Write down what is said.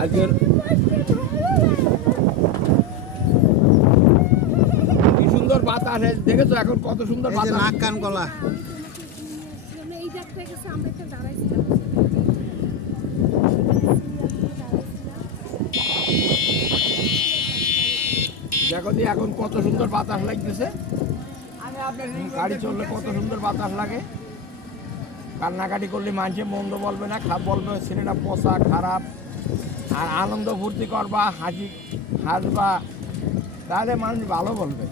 আজকের কি সুন্দর বাতাস দেখেছো এখন কত সুন্দর বাতাস নাক কান গলা দেখো যে এখন কত সুন্দর বাতাস লাগতেছে গাড়ি চললে কত সুন্দর বাতাস লাগে কান্নাকাটি করলে মানুষে মন্দ বলবে না বলবে ছেলেটা পচা খারাপ আর আনন্দ ফুর্তি করবা হাসবা তাহলে মানুষ ভালো বলবে